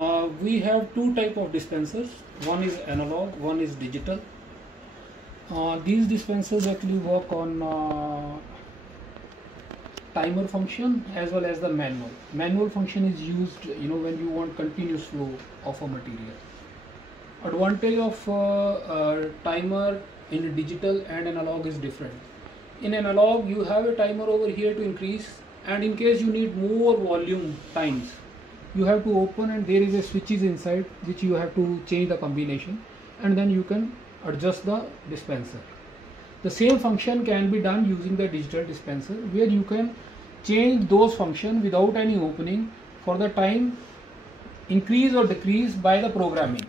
We have two type of dispensers. One is analog, one is digital. These dispensers actually work on timer function as well as the manual. Manual function is used, when you want continuous flow of a material. Advantage of timer in digital and analog is different. In analog, you have a timer over here to increase, and in case you need more volume times, you have to open, and there is a switches inside which you have to change the combination, and then you can adjust the dispenser. The same function can be done using the digital dispenser, where you can change those functions without any opening for the time increase or decrease by the programming.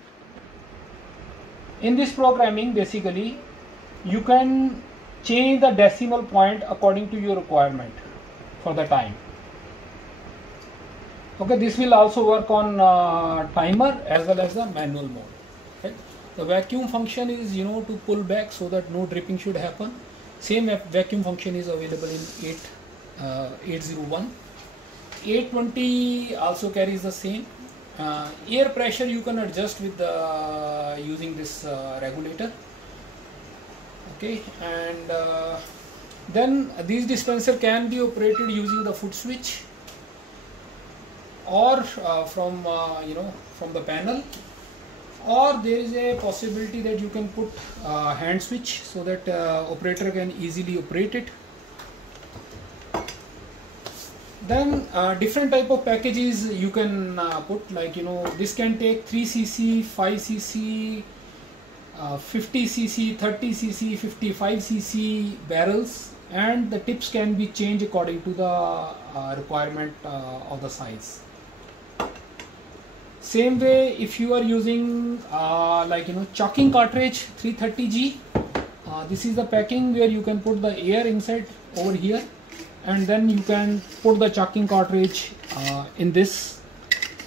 In this programming, basically you can change the decimal point according to your requirement for the time. Okay, this will also work on timer as well as the manual mode. Okay. The vacuum function is to pull back so that no dripping should happen. Same vacuum function is available in 801. 820 also carries the same. Air pressure you can adjust with using this regulator. Okay, and then these dispenser can be operated using the foot switch, or from the panel, or there is a possibility that you can put hand switch so that operator can easily operate it. Then different type of packages you can put, like this can take 3cc, 5cc, 50cc, 30cc, 55cc barrels, and the tips can be changed according to the requirement of the size. Same way, if you are using chucking cartridge 330G, this is the packing where you can put the air inside over here, and then you can put the chucking cartridge in this,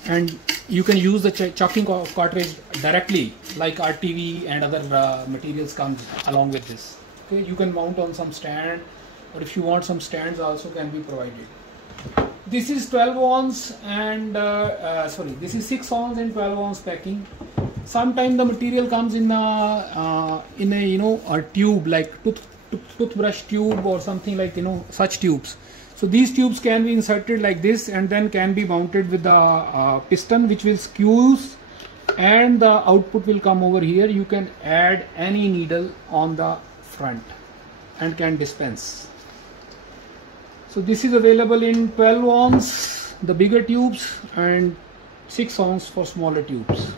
and you can use the chucking cartridge directly, like RTV and other materials comes along with this. Okay, you can mount on some stand, or if you want, some stands also can be provided. This is 12 ounce and this is 6 ounce and 12 ounce packing. Sometimes the material comes in a tube, like toothbrush tube or something, like such tubes. So these tubes can be inserted like this, and then can be mounted with the piston, which will squeeze, and the output will come over here. You can add any needle on the front and can dispense. So this is available in 12 ounce, the bigger tubes, and 6 ounce for smaller tubes.